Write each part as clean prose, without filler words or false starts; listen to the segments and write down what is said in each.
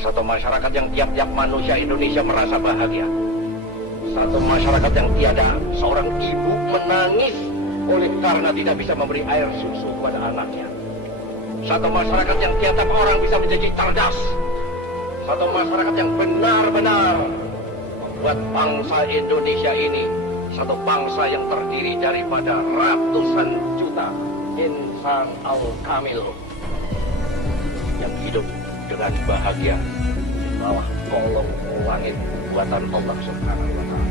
Satu masyarakat yang tiap-tiap manusia Indonesia merasa bahagia. Satu masyarakat yang tiada seorang ibu menangis oleh karena tidak bisa memberi air susu kepada anaknya. Satu masyarakat yang tiap-tiap orang bisa menjadi cerdas. Satu masyarakat yang benar-benar membuat bangsa Indonesia ini satu bangsa yang terdiri daripada ratusan juta insan al-kamil yang hidup dengan bahagia di bawah kolong langit buatan Allah Subhanahu wa Ta'ala.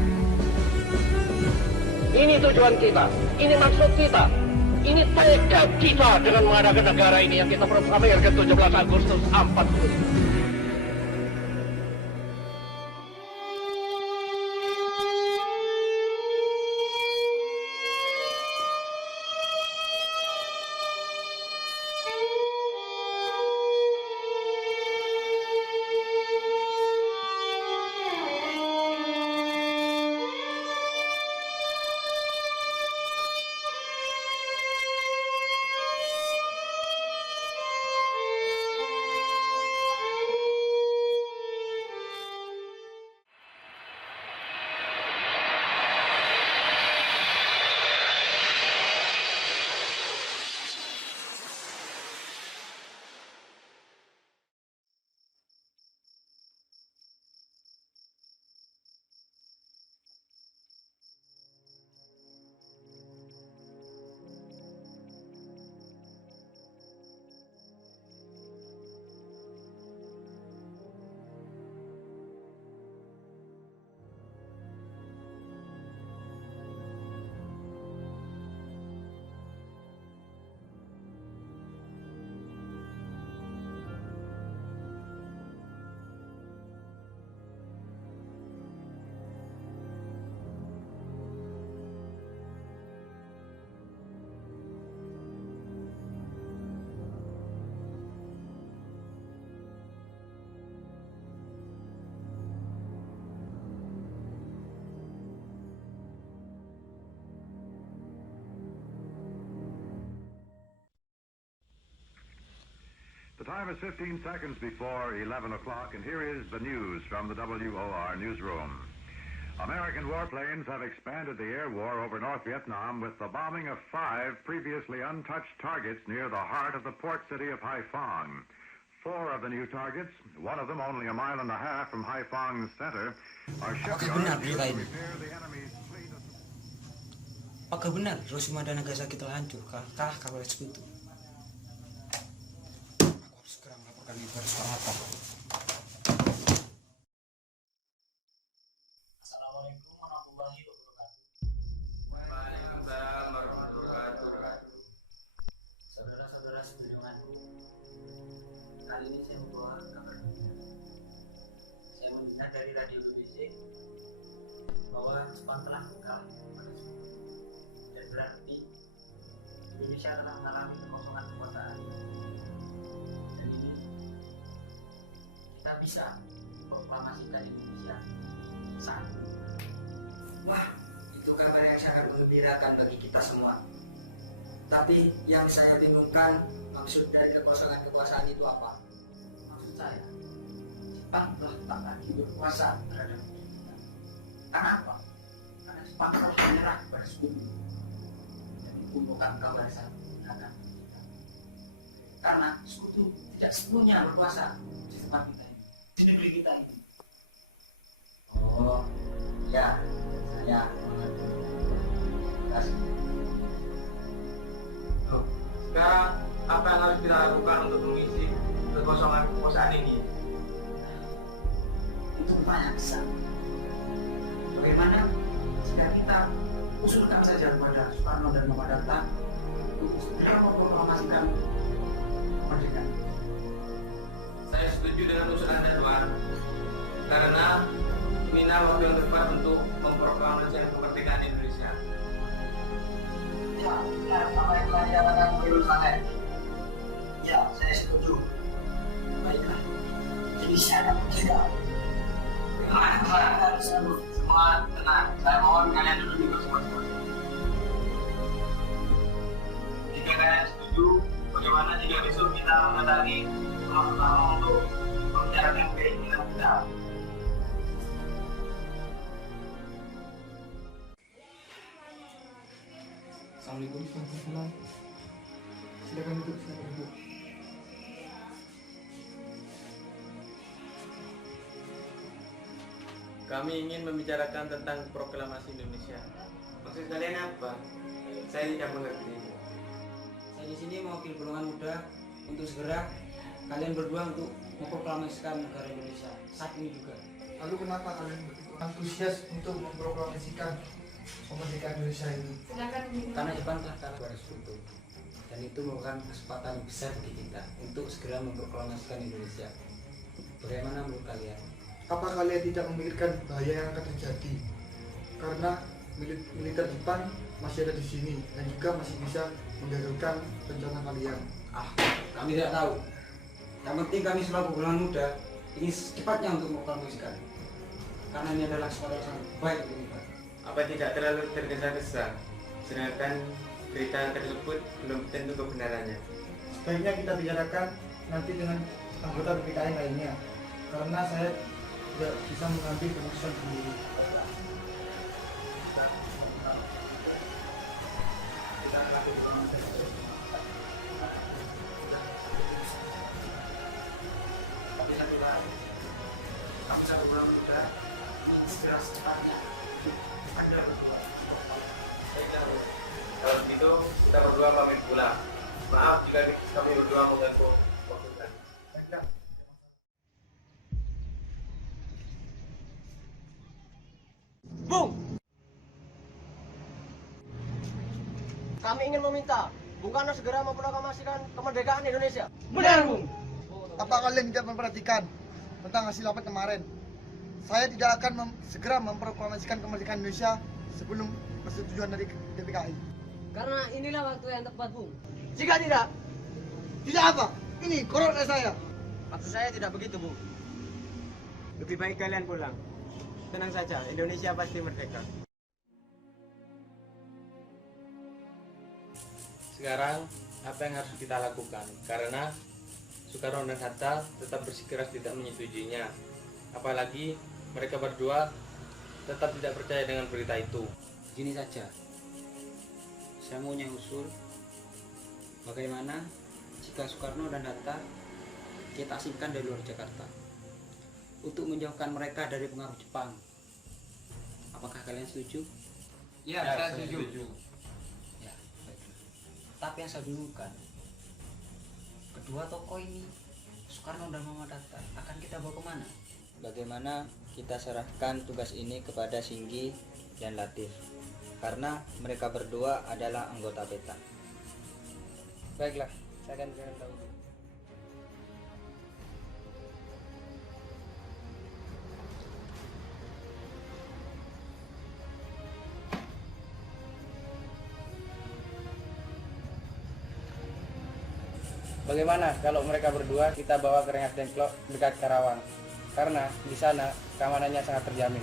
Ini tujuan kita, ini maksud kita, ini tekad kita dengan mengadakan negara ini yang kita proklamirkan 17 Agustus 45. The time is 15 seconds before 11 o'clock, and here is the news from the WOR newsroom. American warplanes have expanded the air war over North Vietnam with the bombing of 5 previously untouched targets near the heart of the port city of Haiphong. 4 of the new targets, one of them only a mile and a half from Haiphong's center, are shipyards used to repair the enemy's fleet of... Apakah benar Hiroshima dan Nagasaki telah hancur? Kah kabar sekutu? Segera melaporkan informasi apa? Assalamualaikum warahmatullahi wabarakatuh. Waalaikumsalam warahmatullahi wabarakatuh. Saudara-saudara sejunjunganku, kali ini saya membawa kabar gembira. Saya mendengar dari radio BBC bahwa Jepang telah kalah pada Soviet, dan berarti Indonesia telah mengalami kekosongan kekuasaan. Kita bisa proklamasikan Indonesia satu. Wah, itu kabar yang sangat menggembirakan bagi kita semua. Tapi yang saya bingungkan, maksud dari kekosongan kekuasaan itu apa? Maksud saya, Jepang telah tak lagi berkuasa terhadap kita. Karena apa? Karena Jepang telah menyerah kepada sekutu dan menggunakan kawasan menggunakan kita. Karena sekutu tidak sepenuhnya berkuasa di tempat kita ini, di negeri kita ini. Oh, ya, saya mengerti. Terima kasih. Sekarang apa yang harus kita lakukan untuk mengisi kekosongan kekuasaan ini? Itu banyak besar. Bagaimana jika kita usulkan saja kepada Soekarno dan Muhammad Hatta untuk segera memproklamasikan kemerdekaan? Saya setuju dengan usulan Tuan, karena inilah waktu yang tepat untuk memproklamasikan kemerdekaan Indonesia. Ya, benar apa yang telah dikatakan oleh saya. Ya, saya setuju. Baiklah, jadi saya akan menjaga. Bagaimana harus sambut? Semua tenang, saya mohon kalian duduk di kursi masing-masing. Jika kalian setuju, bagaimana jika besok kita mendatangi rumah pertama untuk membicarakan Assalamualaikum. Waalaikumsalam. Silakan duduk, silakan duduk. Kami ingin membicarakan tentang proklamasi Indonesia. Maksud kalian apa? Saya tidak mengerti. Saya di sini mewakili golongan muda untuk segera kalian berdua untuk memproklamasikan negara Indonesia saat ini juga. Lalu kenapa kalian begitu antusias untuk memproklamasikan kemerdekaan Indonesia ini? Karena Jepang telah kalah pada sekutu, dan itu merupakan kesempatan besar bagi kita untuk segera memproklamasikan Indonesia. Bagaimana menurut kalian? Apa kalian tidak memikirkan bahaya yang akan terjadi? Karena militer Jepang masih ada di sini dan juga masih bisa menggagalkan rencana kalian. Kami tidak tahu. Yang penting kami selaku golongan muda ingin secepatnya untuk memproklamasikan. Karena ini adalah sesuatu yang sangat baik untuk kita. Apa tidak terlalu tergesa-gesa? Sedangkan berita tersebut belum tentu kebenarannya. Sebaiknya kita bicarakan nanti dengan anggota PPKI lainnya, karena saya tidak bisa mengambil keputusan sendiri. Tapi satu hal, kami satu golongan muda ingin segera secepatnya ada berdua. Baiklah, kalau begitu kita berdua pamit pulang. Maaf jika kami berdua mengganggu waktu kalian. Bung! Kami ingin meminta Bung Karno segera memproklamasikan kemerdekaan Indonesia. Benar, Bung! Apa kalian tidak memperhatikan tentang hasil rapat kemarin? Saya tidak akan segera memproklamasikan kemerdekaan Indonesia sebelum persetujuan dari PPKI. Karena inilah waktu yang tepat, Bung. Jika tidak apa? Ini koronel saya. Maksud saya tidak begitu, Bung. Lebih baik kalian pulang. Tenang saja, Indonesia pasti merdeka. Sekarang apa yang harus kita lakukan? Karena Soekarno dan Hatta tetap bersikeras tidak menyetujuinya. Apalagi mereka berdua tetap tidak percaya dengan berita itu. Gini saja, saya punya usul. Bagaimana jika Soekarno dan Hatta kita asingkan dari luar Jakarta untuk menjauhkan mereka dari pengaruh Jepang? Apakah kalian setuju? Ya, saya setuju. Ya, baiklah. Tapi yang saya bingungkan, kedua tokoh ini, Soekarno dan Muhammad Hatta, akan kita bawa kemana? Bagaimana kita serahkan tugas ini kepada Singgi dan Latif, karena mereka berdua adalah anggota PETA. Baiklah, saya akan beritahu. Bagaimana kalau mereka berdua kita bawa ke Rengas Dengklok dekat Karawang? Karena di sana keamanannya sangat terjamin.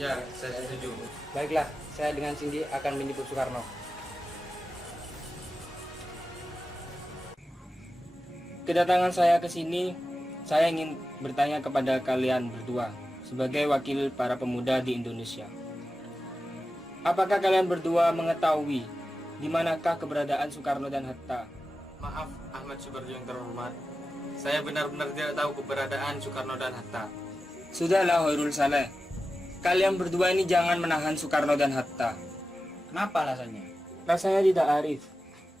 Ya, saya setuju. Baiklah, saya dengan Cindy akan menjemput Soekarno. Kedatangan saya ke sini, saya ingin bertanya kepada kalian berdua sebagai wakil para pemuda di Indonesia. Apakah kalian berdua mengetahui di manakah keberadaan Soekarno dan Hatta? Maaf Ahmad Subarjo yang terhormat, saya benar-benar tidak tahu keberadaan Soekarno dan Hatta. Sudahlah Hoirul Saleh, kalian berdua ini jangan menahan Soekarno dan Hatta. Kenapa alasannya? Rasanya tidak arif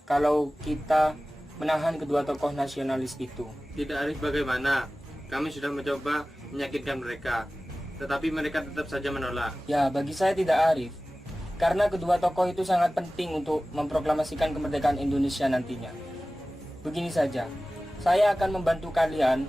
kalau kita menahan kedua tokoh nasionalis itu. Tidak arif bagaimana? Kami sudah mencoba meyakinkan mereka, tetapi mereka tetap saja menolak. Ya, bagi saya tidak arif, karena kedua tokoh itu sangat penting untuk memproklamasikan kemerdekaan Indonesia nantinya. Begini saja, saya akan membantu kalian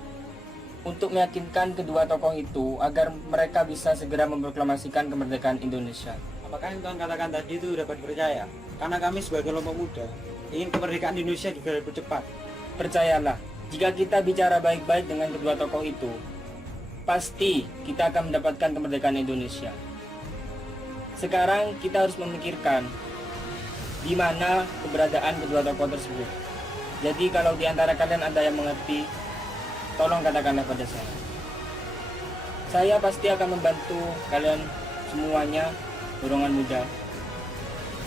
untuk meyakinkan kedua tokoh itu agar mereka bisa segera memproklamasikan kemerdekaan Indonesia. Apakah yang Tuhan katakan tadi itu dapat dipercaya? Karena kami sebagai kelompok muda ingin kemerdekaan Indonesia juga lebih cepat. Percayalah, jika kita bicara baik-baik dengan kedua tokoh itu, pasti kita akan mendapatkan kemerdekaan Indonesia. Sekarang kita harus memikirkan di mana keberadaan kedua tokoh tersebut. Jadi kalau di antara kalian ada yang mengerti, tolong katakanlah pada saya. Saya pasti akan membantu kalian semuanya, golongan muda,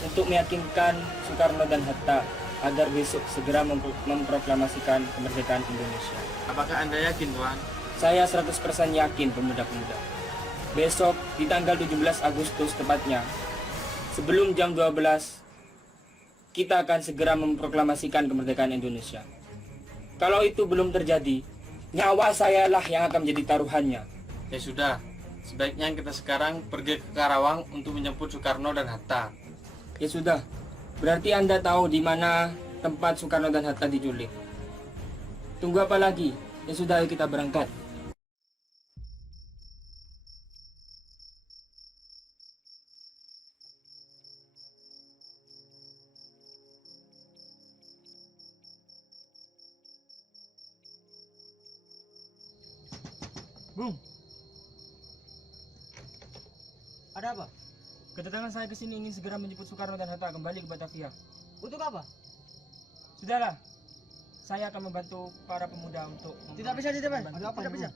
untuk meyakinkan Soekarno dan Hatta agar besok segera memproklamasikan kemerdekaan Indonesia. Apakah Anda yakin, Tuan? Saya 100% yakin, pemuda-pemuda. Besok di tanggal 17 Agustus tepatnya, sebelum jam 12, kita akan segera memproklamasikan kemerdekaan Indonesia. Kalau itu belum terjadi, nyawa saya lah yang akan menjadi taruhannya. Ya sudah, sebaiknya kita sekarang pergi ke Karawang untuk menjemput Soekarno dan Hatta. Ya sudah, berarti Anda tahu di mana tempat Soekarno dan Hatta diculik. Tunggu apa lagi? Ya sudah, ayo kita berangkat. Bung, Ada apa? kedatangan saya ke sini ingin segera menjemput Soekarno dan Hatta kembali ke Batavia. Untuk apa? Sudahlah, saya akan membantu para pemuda untuk Tidak bisa, Ada Tidak bisa.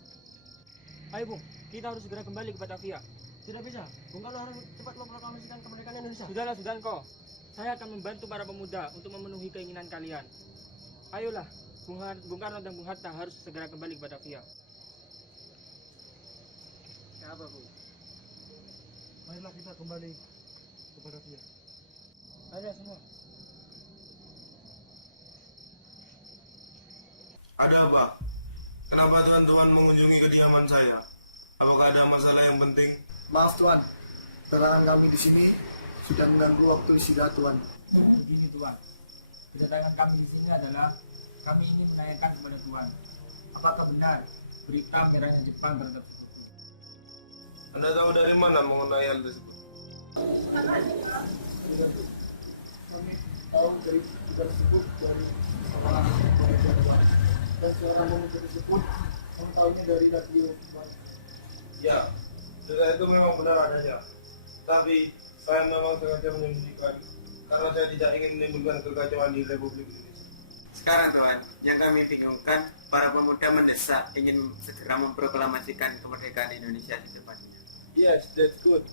Ayo Bung, kita harus segera kembali ke Batavia. Tidak bisa. Bung Karno harus cepat memproklamasikan kemerdekaan Indonesia. Sudahlah, Sudanko. Saya akan membantu para pemuda untuk memenuhi keinginan kalian. Ayolah, Bung Karno dan Bung Hatta harus segera kembali ke Batavia. Apa, Bu? Marilah kita kembali ke Batavia. Ayo semua. Ada apa? Kenapa Tuan mengunjungi kediaman saya? Apakah ada masalah yang penting? Maaf Tuan, kedatangan kami di sini sudah mengganggu waktu istirahat Tuan. Begini Tuan, kedatangan kami di sini adalah kami ingin menanyakan kepada Tuan, apakah benar berita merahnya Jepang terhadap Sekutu? Anda tahu dari mana mengenai hal tersebut? Kami tahu dari berita tersebut dari orang Tuan. Dan seorang pemuda tersebut kami tahunya dari radio Tuan. Ya, berita itu memang benar adanya. Tapi saya memang sengaja menyembunyikan karena saya tidak ingin menimbulkan kekacauan di Republik Indonesia. Sekarang Tuan, yang kami bingungkan, para pemuda mendesak ingin segera memproklamasikan kemerdekaan Indonesia secepatnya. Yes, that's good.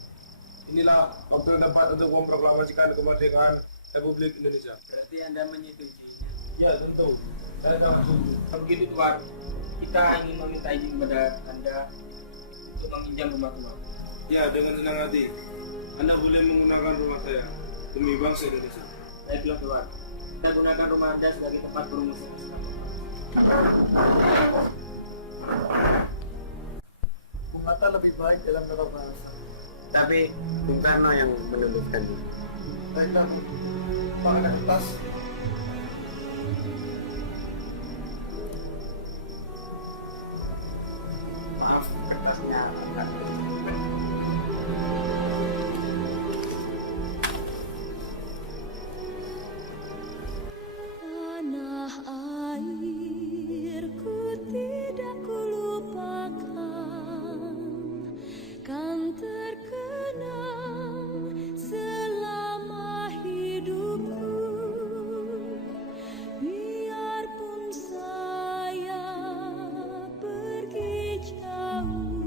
Inilah waktu yang tepat untuk memproklamasikan kemerdekaan Republik Indonesia. Berarti Anda menyetujui? Ya, tentu. Saya sangat setuju. Kalau begitu Tuan, kita ingin meminta izin kepada Anda untuk meminjam rumah Tuan. Ya, dengan senang hati. Anda boleh menggunakan rumah saya demi bangsa Indonesia. Baiklah Tuan, kita gunakan rumah Anda sebagai tempat perumusan. Bung Hatta lebih baik dalam tata bahasa. Tapi Bung Karno yang menuliskan ini. Baiklah, Pak ada kertas. Maaf, kertasnya enggak. Tanah airku tidak kulupakan, kan terkenang selama hidupku. Biarpun saya pergi jauh,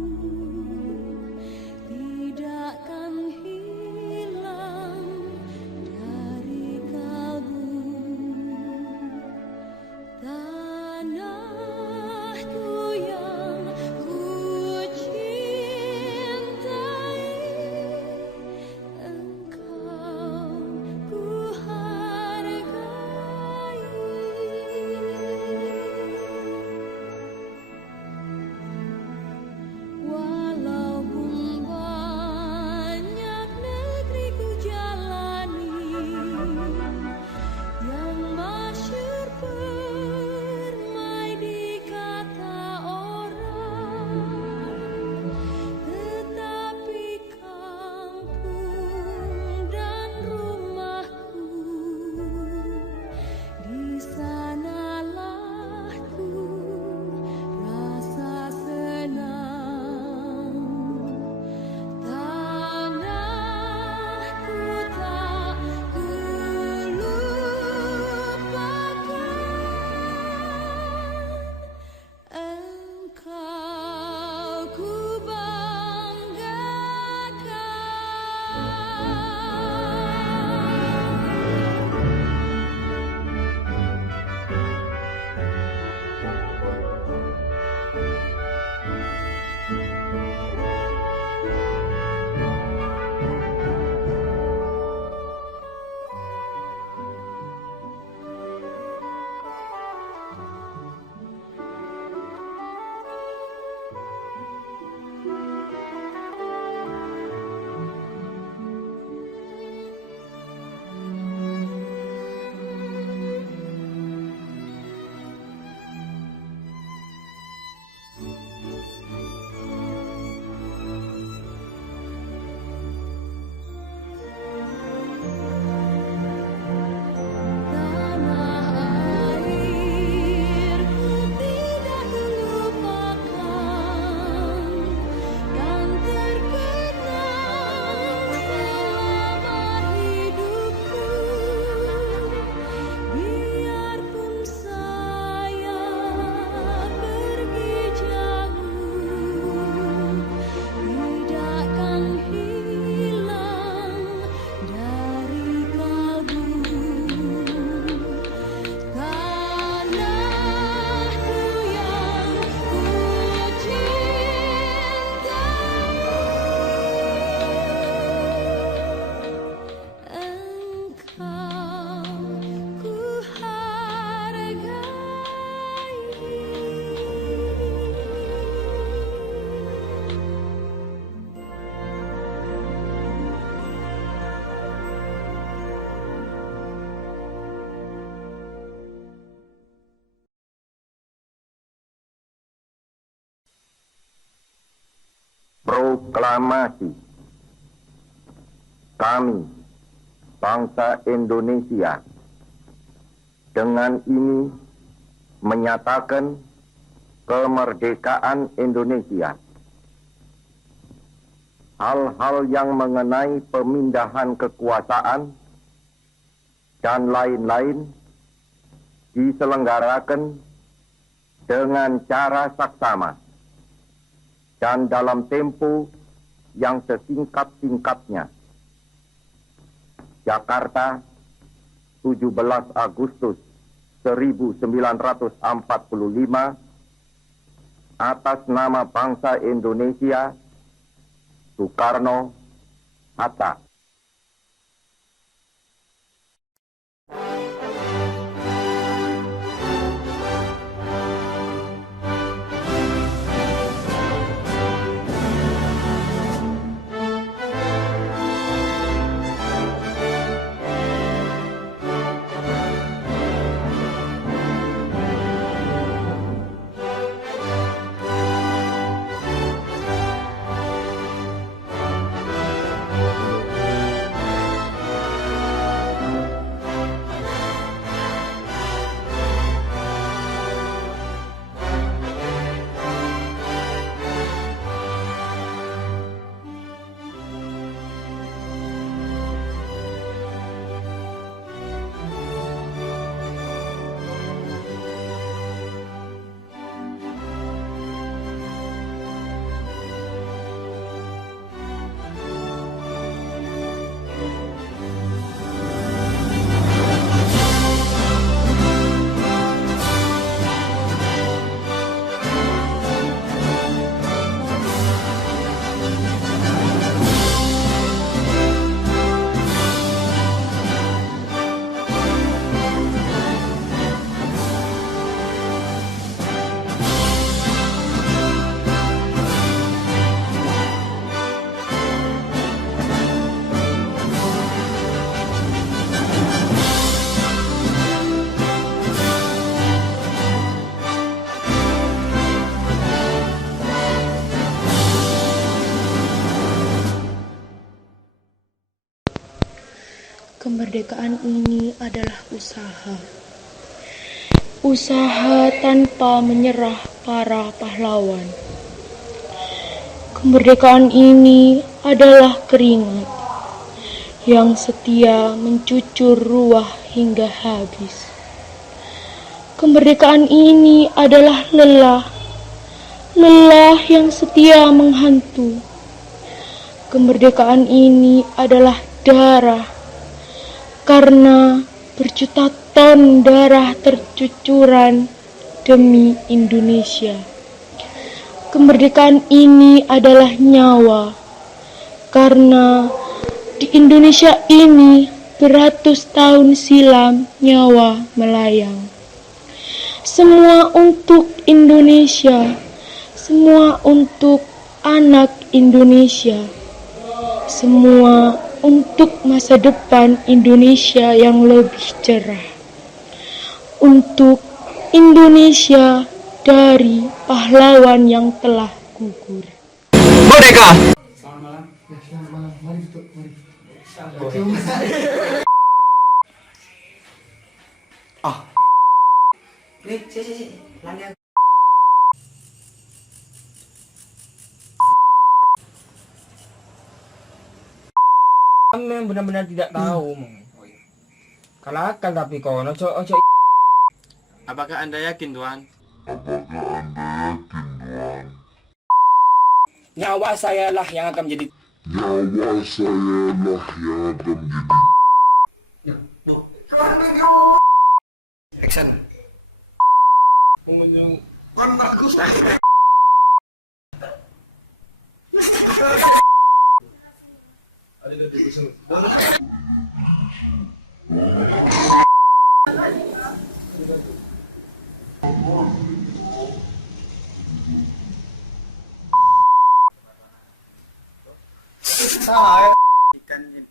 Proklamasi. Kami, bangsa Indonesia, dengan ini menyatakan kemerdekaan Indonesia. Hal-hal yang mengenai pemindahan kekuasaan dan lain-lain diselenggarakan dengan cara saksama dan dalam tempo yang sesingkat-singkatnya. Jakarta, 17 Agustus 1945, atas nama bangsa Indonesia, Soekarno, Hatta. Kemerdekaan ini adalah usaha. Usaha tanpa menyerah para pahlawan. Kemerdekaan ini adalah keringat yang setia mencucur ruah hingga habis. Kemerdekaan ini adalah lelah yang setia menghantu. Kemerdekaan ini adalah darah, karena berjuta ton darah tercucuran demi Indonesia. Kemerdekaan ini adalah nyawa, karena di Indonesia ini beratus tahun silam nyawa melayang. Semua untuk Indonesia, semua untuk anak Indonesia, semua untuk masa depan Indonesia yang lebih cerah. Untuk Indonesia dari pahlawan yang telah gugur. Merdeka! Selamat malam. Ya, selamat malam. Mari duduk, mari. Si. Lagi. Kami yang benar-benar tidak tahu. Kalahkan tapi kau ojo. Apakah Anda yakin, Tuan? Nyawa saya lah yang akan menjadi. Action. Pengunjung Kon bagus lah. ada di pesan. Ikan ini.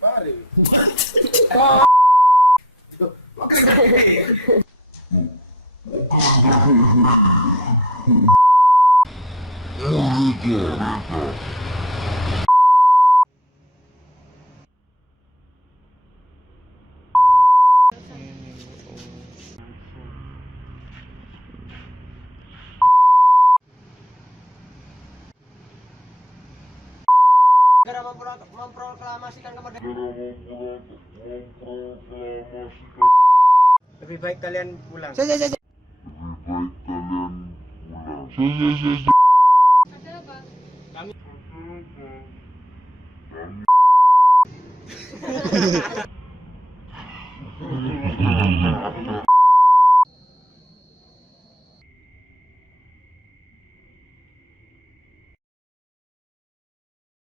Pare. Negara memproklamasikan kemerdekaan. Lebih baik kalian pulang. Ada apa?